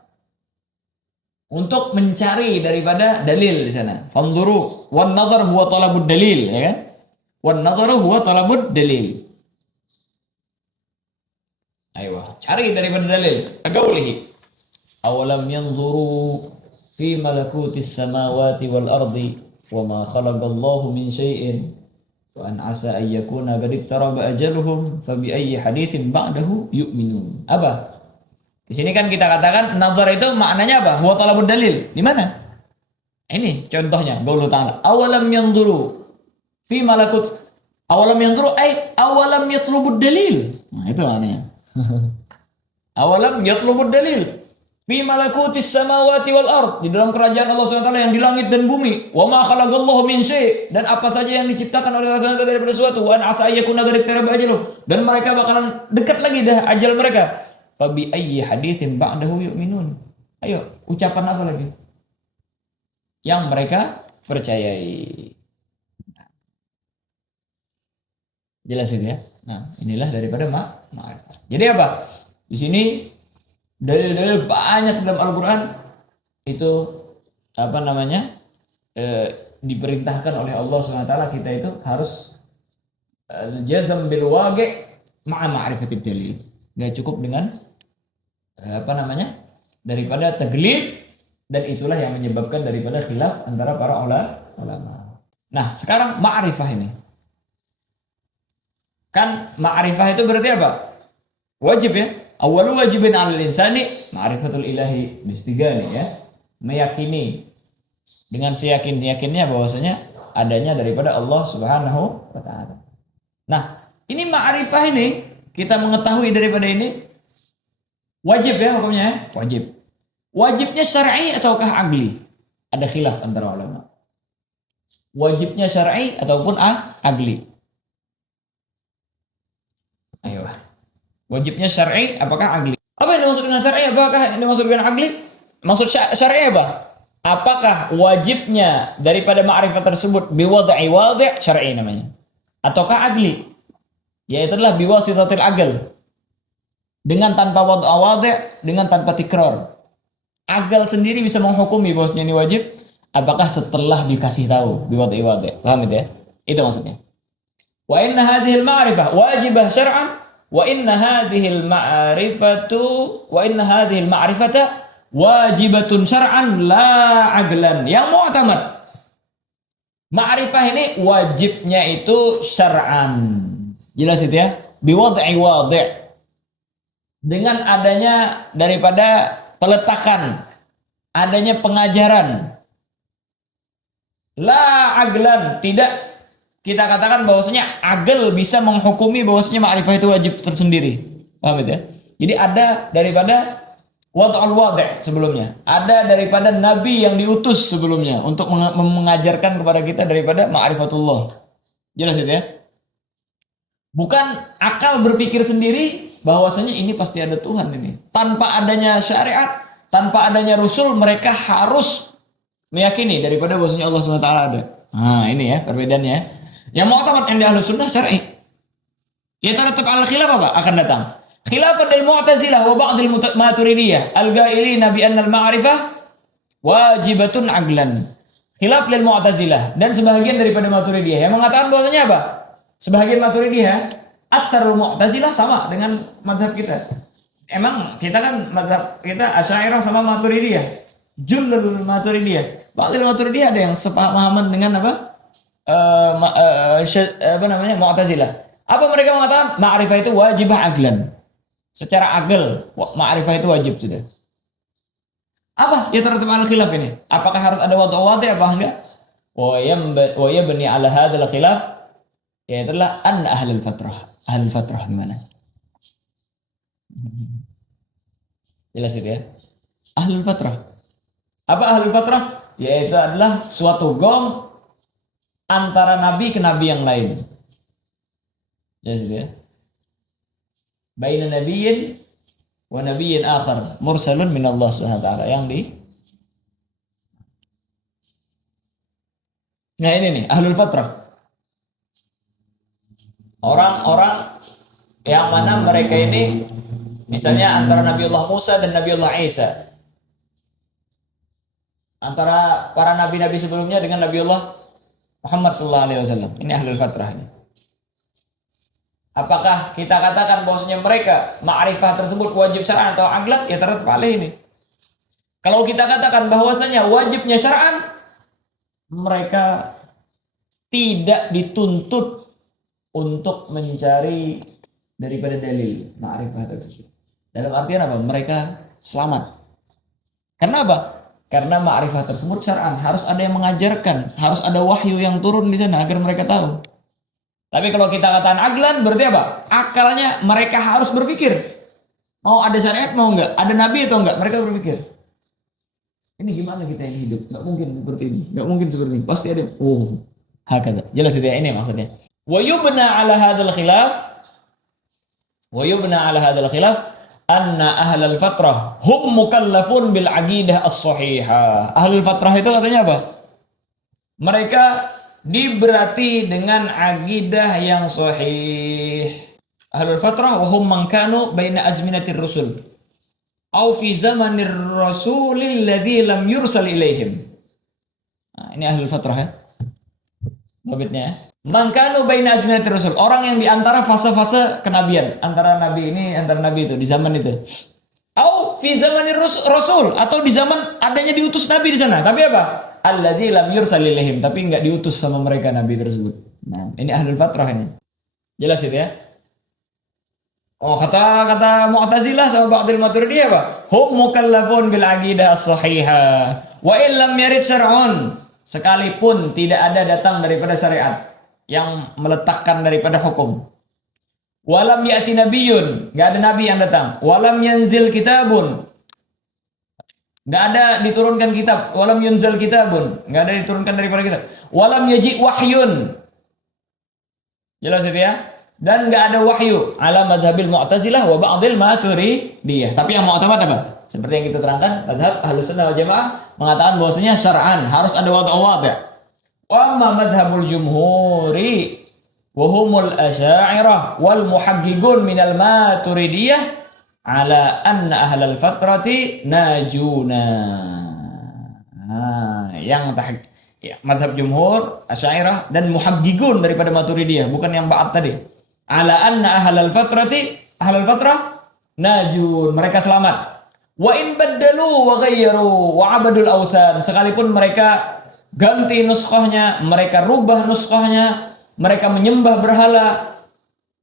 Untuk mencari daripada dalil di sana. Fanzuru, wan nazar huwa talabud dalil, ya kan? Wan nazaru huwa talabud dalil. Ayo, cari daripada dalil. Qaulihi. Awalam yanzuru fi malakutis samawati wal ardi wa ma khalaqallahu min syai'in wa an asa an yakuna qad iktaraba ajaluhum fa bi ayyi haditsin ba'dahu yu'minun. Apa? Di sini kan kita katakan nazar itu maknanya apa? Huwa talabud dalil. Di mana? Ini contohnya, qaulu ta'ala, awalam yanzuru fi malakut, awalam yanzuru ay awalam yatlubud dalil. Nah, itu maknanya. Awalam yatlubud dalil fi malakutis samawati wal ard, di dalam kerajaan Allah SWT yang di langit dan bumi. Wa ma khalaqallahu min syai', dan apa saja yang diciptakan oleh Allah SWT daripada sesuatu. Wa an asa ayyakuna qad iqtaraba ajaluh, dan mereka bakalan dekat lagi dah ajal mereka. Fa bi ayyi haditsin ba'dahu yu'minun. Ayo, ucapan apa lagi yang mereka percayai? Jelas itu ya. Nah, inilah daripada ma'rifah. Jadi apa? Di sini dalil-dalil banyak dalam Al-Quran itu apa namanya diperintahkan oleh Allah SWT kita itu harus jazam bil waqi' ma'a ma'rifatid dalil. Gak cukup dengan apa namanya daripada taglid, dan itulah yang menyebabkan daripada khilaf antara para ulama. Nah, sekarang ma'rifah ini. Kan ma'rifah itu berarti apa? Wajib ya. Awwalu wajibin 'alal insani ma'rifatul ilahi bistigani ya. Meyakini dengan seyakin-yakinnya bahwasanya adanya daripada Allah Subhanahu wa taala. Nah, ini ma'rifah ini kita mengetahui daripada ini wajib ya hukumnya ya? Wajib. Wajibnya syar'i ataukah aqli? Ada khilaf antara ulama. Wajibnya syar'i ataupun aqli? Ayo. Wajibnya syar'i apakah aqli? Apa yang dimaksud dengan syar'i? Apakah yang dimaksud dengan aqli? Maksud syar'i apa? Apakah wajibnya daripada ma'rifat tersebut biwad'i wadhi' syar'i namanya? Ataukah aqli? Yaitu adalah biwasitatil aql. Dengan tanpa wad'i, dengan tanpa tikrar. Aql sendiri bisa menghukumi bahwasanya ini wajib. Apakah setelah dikasih tahu biwad'i wadhi'? Paham itu ya? Itu maksudnya. Wa inna hadhil ma'rifah wajibah syar'an wa inna hadhil ma'rifata wajibatun syar'an la aqlan. Yang mu'tamad, ma'rifah ini wajibnya itu syar'an. Jelas itu ya? Biwad'i wadhi'. Dengan adanya daripada peletakan, adanya pengajaran. La aqlan, tidak kita katakan bahwasanya aql bisa menghukumi bahwasanya ma'rifah itu wajib tersendiri. Paham itu ya? Jadi ada daripada wad'ul wadhi' sebelumnya. Ada daripada nabi yang diutus sebelumnya untuk mengajarkan kepada kita daripada ma'rifatullah. Jelas itu ya? Bukan akal berpikir sendiri bahwasanya ini pasti ada Tuhan ini. Tanpa adanya syariat, tanpa adanya rasul, mereka harus meyakini daripada bahwasanya Allah SWT ada. Nah, ini ya perbedaannya. Yang mu'tamad yang di Ahlus Sunnah syar'i. Ya tetap al-khilaf apa? Akan datang. Khilafan dari Mu'tazilah wa ba'dil Maturidiyah al-qailina bi anna al-ma'rifah wajibatun aqlan. Khilaf lil Mu'tazilah dan sebahagian daripada Maturidiyah yang mengatakan bahwasanya apa? Sebahagian Maturidiyah, aksarul Mu'tazilah sama dengan mazhab kita. Emang kita kan mazhab kita Asy'ariyah sama Maturidiyah. Jullul Maturidiyah. Ba'dil Maturidiyah ada yang sepemahaman dengan apa? Apa namanya? Mu'tazilah. Apa mereka mengatakan? Ma'rifah itu wajibah aqlan. Secara aql, ma'rifah itu wajib sudah. Apa? Ya tertib al-khilaf ini. Apakah harus ada wad'u wadhi' apa enggak? Wa yabni ala hadzal khilaf, ya itulah an ahlul fatrah. Ahlul fatrah gimana? Jelas itu ya? Ahlul fatrah. Apa ahlul fatrah? Yaitu adalah suatu gong antara nabi ke nabi yang lain. Jelas itu ya? Baina nabiyyin wa nabiyyin akhar mursalun min Allah Subhanahu wa taala yang di. Nah ini nih ahlul fatrah. Orang-orang yang mana mereka ini misalnya antara Nabiullah Musa dan Nabiullah Isa. Antara para nabi-nabi sebelumnya dengan Nabiullah Muhammad sallallahu alaihi wasallam. Ini ahlul fatrah ini. Apakah kita katakan bahwasanya mereka ma'rifah tersebut wajib syar'an atau aqlan? Ya tertib alih ini. Kalau kita katakan bahwasanya wajibnya syar'an, mereka tidak dituntut untuk mencari daripada dalil ma'rifah tersebut. Dalam artian apa? Mereka selamat. Kenapa? Karena ma'rifah tersebut syar'an, harus ada yang mengajarkan, harus ada wahyu yang turun di sana agar mereka tahu. Tapi kalau kita katakan aqlan berarti apa? Akalnya mereka harus berpikir. Mau ada syariat mau enggak? Ada nabi atau enggak? Mereka berpikir. Ini gimana kita yang hidup? Enggak mungkin seperti ini. Enggak mungkin seperti ini. Pasti ada. Oh, hakata. Jelas itu ya, ini maksudnya. Wa yubna ala hadzal khilaf. Wa yubna ala hadzal khilaf anna ahlal fatrah hum mukallafun bil aqidah as-sahihah. Ahlul fatrah itu katanya apa? Mereka diberati dengan aqidah yang sahih. Ahlul fatrah wa hum man kanu baina azminatir rusul au fi zamanir rasulil ladzi lam yursal ilaihim. Nah, ini ahlul fatrah ya. Babitnya. Man kanu baina azminatir rusul, orang yang di antara fase-fase kenabian, antara nabi ini, antara nabi itu di zaman itu. Au fi zamanir rasul, atau di zaman adanya diutus nabi di sana. Tapi apa? Alladzi lam yursal ilaihim, tapi enggak diutus sama mereka nabi tersebut. Nah, ini ahlul fatrah ini. Jelas itu ya. Oh, kata Mu'tazilah sama Ba'dil Maturidiyah apa? Hum mukallafun bil aqidah as-sahihah wa illam yarid syar'un, sekalipun tidak ada datang daripada syariat yang meletakkan daripada hukum. Walam ya'ti nabiyyun, enggak ada nabi yang datang. Walam yanzil kitabun, enggak ada diturunkan kitab. Walam yunzal kitabun, enggak ada diturunkan daripada kitab. Walam yaji wahyun. Jelas itu ya? Dan enggak ada wahyu ala madhabil Mu'tazilah wa ba'dil Maturidiyah. Tapi yang mu'tamad apa? Seperti yang kita terangkan, madhab Ahlus Sunnah wal Jamaah mengatakan bahwasanya syar'an harus ada wadh-wadh. Wa amma madhabul jumhuri wa humul asy'ariyah wal muhaqqiqun minal Maturidiyah ala anna ahlal fatrati najuna. Yang ya, madhab jumhur, asy'ariyah dan muhaqqiqun daripada Maturidiyah, bukan yang ba'd tadi. Ala anna ahlal fatrati, ahlul fatrah najun, mereka selamat. Wa in baddalu wa ghayyaru wa abadul awsan, sekalipun mereka ganti nuskhahnya, mereka rubah nuskhahnya, mereka menyembah berhala.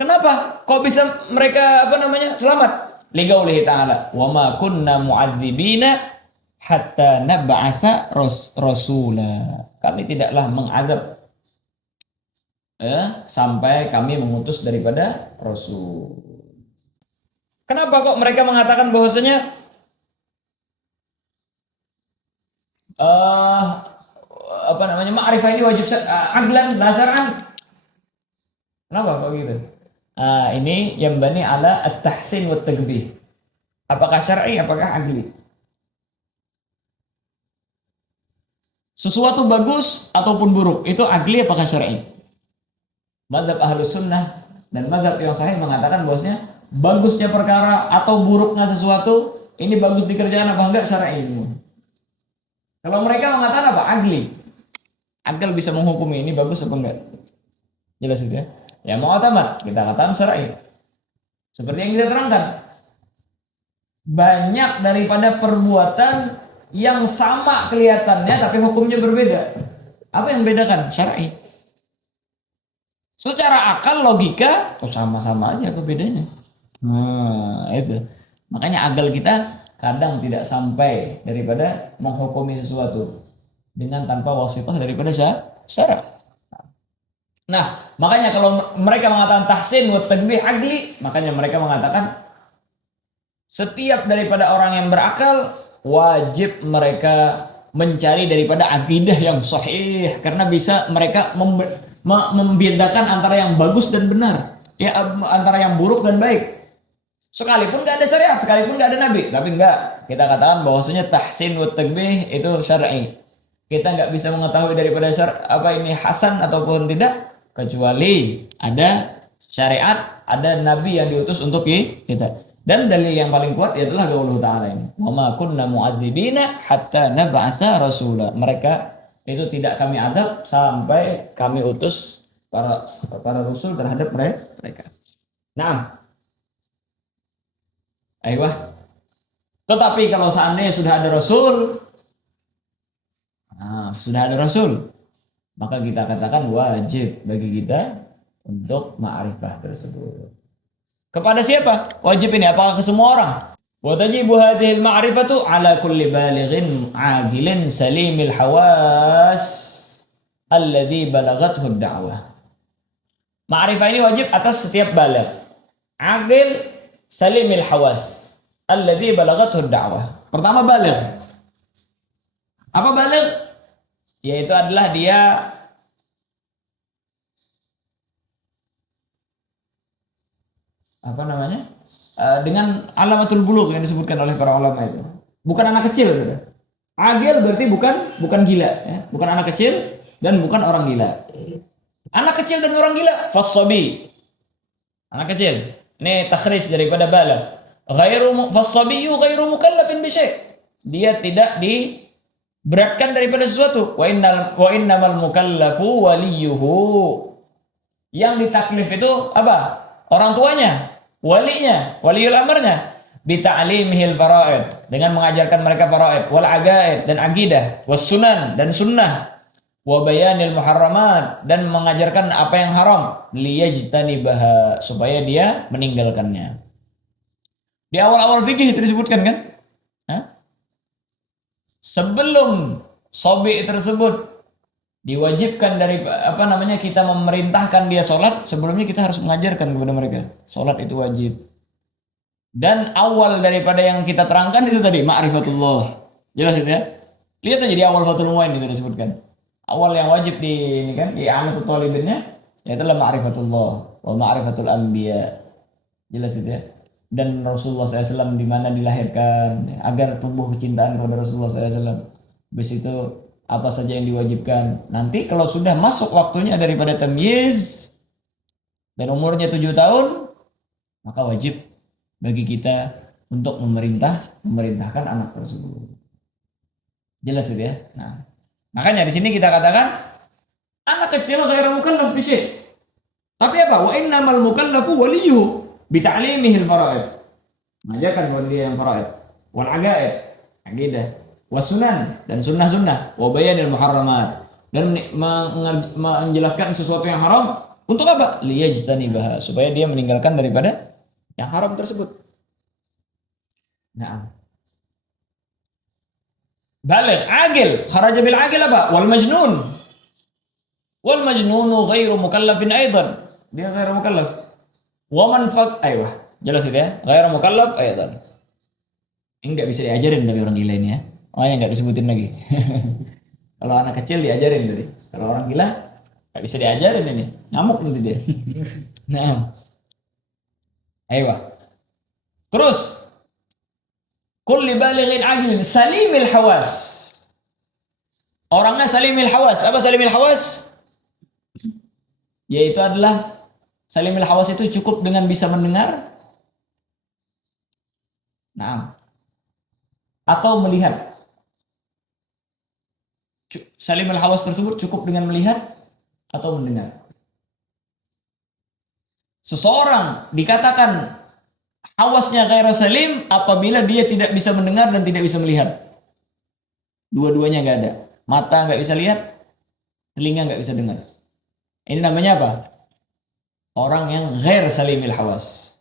Kenapa? Kok bisa mereka selamat? Liqaulihi ta'ala, wa ma kunna mu'adzibina hatta nab'asa rasula. Kami tidaklah mengadab sampai kami mengutus daripada Rasul. Kenapa kok mereka mengatakan bahwasanya ma'rifah ini wajib aqlan la syar'an? Kenapa kok gitu? Ini yang bani ala at-tahsin wa at-taqbih. Apakah syar'i, apakah aqli? Sesuatu bagus ataupun buruk itu aqli apakah syar'i? Mazhab Ahlus Sunnah dan mazhab yang sahih mengatakan bahwasanya bagusnya perkara atau buruknya sesuatu ini bagus dikerjakan apa enggak syar'i. Kalau mereka mengatakan apa? Aqli. Akal bisa menghukumi ini bagus apa enggak. Jelas itu ya. Ya mu'tamad, kita katakan syar'i. Seperti yang kita terangkan. Banyak daripada perbuatan yang sama kelihatannya tapi hukumnya berbeda. Apa yang membedakan? Syar'i. Secara akal, logika, sama-sama aja, apa bedanya? Nah, itu. Makanya akal kita kadang tidak sampai daripada menghukumi sesuatu dengan tanpa wasithah daripada syara'. Nah, makanya kalau mereka mengatakan tahsin wa taqbih aqli, makanya mereka mengatakan setiap daripada orang yang berakal wajib mereka mencari daripada akidah yang sahih, karena bisa mereka membedakan antara yang bagus dan benar, ya, antara yang buruk dan baik. Sekalipun nggak ada syariat, sekalipun nggak ada nabi, tapi enggak, kita katakan bahwasanya tahsin wa taqbih itu syar'i. Kita nggak bisa mengetahui daripada ini hasan ataupun tidak kecuali ada syariat, ada nabi yang diutus untuk kita. Dan dalil yang paling kuat adalah qaulullah ta'ala ini, wa ma kunna mu'adzibina hatta nab'asa rasula. Mereka itu tidak kami adab sampai kami utus para rasul terhadap mereka. Nah, tetapi kalau seandainya sudah ada rasul, maka kita katakan wajib bagi kita untuk ma'rifah tersebut. Kepada siapa wajib ini? Apakah ke semua orang? Wa tajibu hadhihi al-ma'rifatu ala kulli balighin 'aqilin salimil hawas alladhi balaghathu ad-da'wah. Ma'rifah ini wajib atas setiap baligh. Aqil salimil hawas alladhi balaghathu ad-da'wah. Pertama baligh. Apa baligh? Yaitu adalah dia apa namanya? Dengan alamatul bulugh yang disebutkan oleh para ulama itu. Bukan anak kecil, sudah. Agil berarti bukan gila, ya. Bukan anak kecil dan bukan orang gila. Anak kecil dan orang gila, fassabi. Anak kecil. Ini takhrij daripada baligh. Fassabiyyu ghairu mukallafin bi syai'. Dia tidak diberatkan daripada sesuatu. Wa innamal mukallafu waliyuhu. Yang ditaklif itu apa? Orang tuanya, walinya, waliul amrnya, bita'limihil faraid, dengan mengajarkan mereka faraid, wal agaid dan aqidah, was sunan dan sunnah, wa bayanil muharramat dan mengajarkan apa yang haram, liyajtanibaha supaya dia meninggalkannya. Di awal-awal fikih itu disebutkan kan? Hah? Sebelum sobi tersebut diwajibkan dari apa namanya kita memerintahkan dia sholat, sebelumnya kita harus mengajarkan kepada mereka sholat itu wajib. Dan awal daripada yang kita terangkan itu tadi ma'rifatullah, jelas itu ya. Lihat aja di awal Fathul Mu'in itu disebutkan awal yang wajib di ini kan di anatul talibinnya yaitu ma'rifatullah wa ma'rifatul anbiya, jelas itu ya. Dan Rasulullah SAW di mana dilahirkan agar tumbuh kecintaan kepada Rasulullah SAW. Habis itu apa saja yang diwajibkan. Nanti kalau sudah masuk waktunya daripada tamyiz dan umurnya 7 tahun, maka wajib bagi kita untuk memerintahkan anak tersebut. Jelas itu ya. Nah, makanya di sini kita katakan anak kecil ghairu mukallaf bi syai'. Tapi apa? Wa innamal mukallafu waliyuhu bi ta'limihil faraid. Mengajarkan kepada dia yang faraid, wal agaid, aqidah, wasunan dan sunnah-sunnah, wabayanil muharramat dan menjelaskan sesuatu yang haram untuk apa? Liyajtanibaha supaya dia meninggalkan daripada yang haram tersebut. Nah, baligh, agil, kharaja bil agil apa? Wal majnunu ghairu mukallafin aidan, dia ghairu mukallaf. Wa man aywa, jelas itu ya, ghairu mukallaf aidan. Enggak bisa diajarin tapi orang gila ini ya. Makanya nggak disebutin lagi. Kalau anak kecil diajarin tadi. Kalau orang gila nggak bisa diajarin ini. Ngamuk nanti dia. Nah, ayo. Terus, kulli balighin aqilin salimil hawas. Orangnya salimil hawas. Apa salimil hawas? Yaitu adalah salimil hawas itu cukup dengan bisa mendengar, nah, atau melihat. Salim al-hawas tersebut cukup dengan melihat atau mendengar. Seseorang dikatakan hawasnya ghairu salim apabila dia tidak bisa mendengar dan tidak bisa melihat. Dua-duanya nggak ada. Mata nggak bisa lihat, telinga nggak bisa dengar. Ini namanya apa? Orang yang ghair salimil hawas.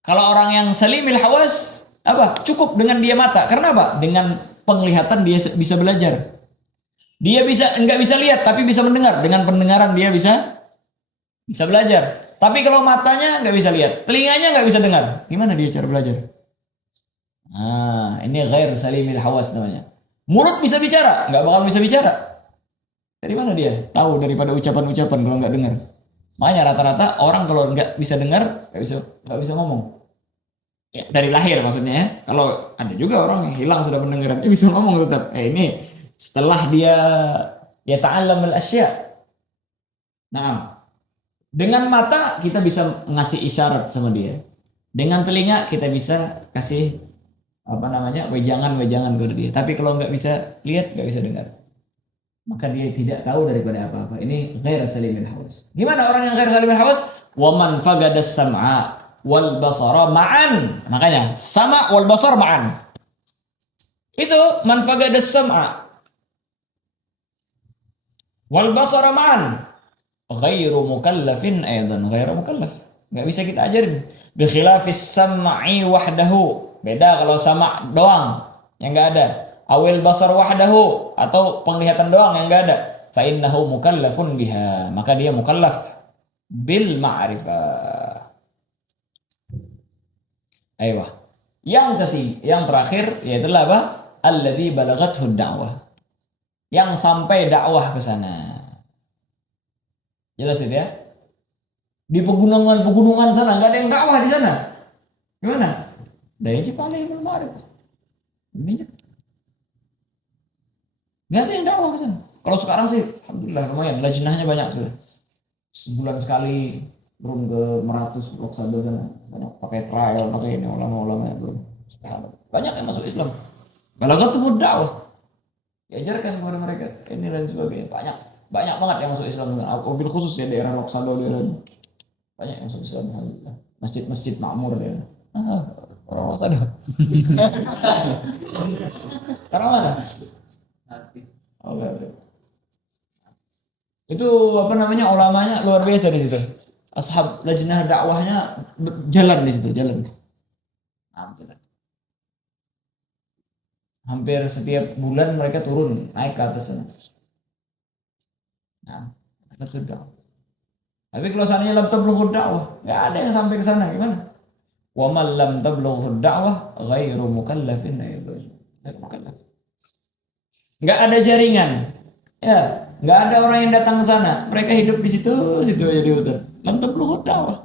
Kalau orang yang salimil hawas, apa? Cukup dengan dia mata. Karena apa? Dengan penglihatan dia bisa belajar. Dia nggak bisa lihat tapi bisa mendengar. Dengan pendengaran dia bisa belajar. Tapi kalau matanya nggak bisa lihat, telinganya nggak bisa dengar, gimana dia cara belajar? Nah, ini ghair salimil hawas namanya. Mulut bisa bicara, nggak bakal bisa bicara. Dari mana dia tahu daripada ucapan-ucapan kalau nggak dengar? Makanya rata-rata orang kalau nggak bisa dengar, nggak bisa ngomong. Ya, dari lahir maksudnya ya. Kalau ada juga orang yang hilang sudah pendengaran, bisa ngomong tetap. Ini setelah dia ta'allam al-asya'. Nah, dengan mata kita bisa ngasih isyarat sama dia. Dengan telinga kita bisa kasih apa namanya? wejangan-wejangan kepada dia. Tapi kalau nggak bisa lihat, nggak bisa dengar, maka dia tidak tahu daripada apa-apa. Ini ghair salimil hawas. Gimana orang yang ghair salimil hawas? Wa man fagada sam'a wal basara ma'an. Makanya sama wal basar ma'an. Itu man fagada sam'a wal basara ma'an ghairu mukallafin aidan, ghairu mukallaf. Enggak bisa kita ajarin. Bi khilafis sam'i wahdahu, Beda kalau sama doang yang enggak ada. Awil basar wahdahu atau penglihatan doang yang enggak ada. Fa innahu mukallafun biha. Maka dia mukallaf bil ma'rifah. Ayo. Yang ketiga, yang terakhir yaitu apa? Alladzi balaghathu da'wah. Yang sampai dakwah ke sana. Jelas itu ya? Di pegunungan-pegunungan sana nggak ada yang dakwah di sana. Gimana? Daya Cipali belum ada. Nggak ada yang dakwah ke sana. Kalau sekarang sih, alhamdulillah lumayan. Lajnahnya banyak sudah. Sebulan sekali belum ke Meratus, Blok Sado sana. Banyak pakai trial, pakai ini ulama-ulama belum. Banyak yang masuk Islam. Balaghatul dakwah. Diajarkan kepada mereka ini dan sebagainya. Banyak banget yang masuk Islam dengan mobil khusus ya daerah Loksado daerah banyak yang masuk Islam alhamdulillah. Masjid-masjid makmur ya. Orang Loksado. Karena mana? Oke. Itu apa namanya ulamanya luar biasa di situ. Ashab lajnah dakwahnya jalan di situ, jalan. Hampir setiap bulan mereka turun naik ke atas sana. Nah, mereka sudah. Tapi kalau seandainya lam tablughu dakwah, nggak ada yang sampai ke sana gimana? Wa man lam tablughu dakwah ghairu mukallafin mukallaf. Nggak ada jaringan. Ya, nggak ada orang yang datang ke sana. Mereka hidup di situ aja di hutan. Lam tablughu dakwah.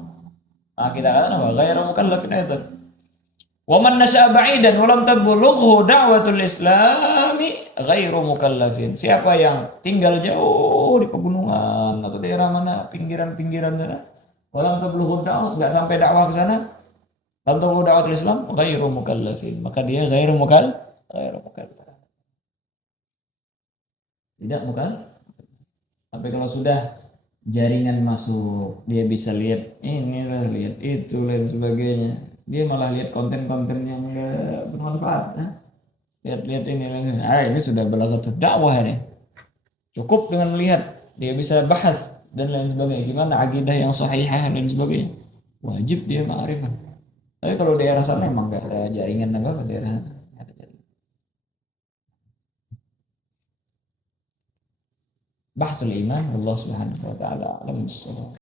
Nah, kita katakan apa? Ghairu mukallafin itu. Wa man nasha'a ba'idan wa lam tablughu da'watul islami ghairu mukallafin. Siapa yang tinggal jauh di pegunungan atau daerah mana pinggiran-pinggiran sana, wa lam tablughu da'wah, enggak sampai dakwah ke sana, lam tablughu da'watul islam ghairu mukallafin. Maka dia ghairu mukallaf. Tidak mukallaf. Tapi kalau sudah jaringan masuk, dia bisa lihat inilah, lihat itu, dan sebagainya. Dia malah lihat konten-konten yang enggak bermanfaat. Lihat-lihat ini sudah balaghatul dakwah nih. Cukup dengan melihat, dia bisa bahas dan lain sebagainya. Gimana akidah yang sahihah dan sebagainya. Wajib dia ma'rifah. Tapi kalau daerah sana emang enggak ada jaringan apa daerah. Bahsul iman Allah Subhanahu wa taala alam.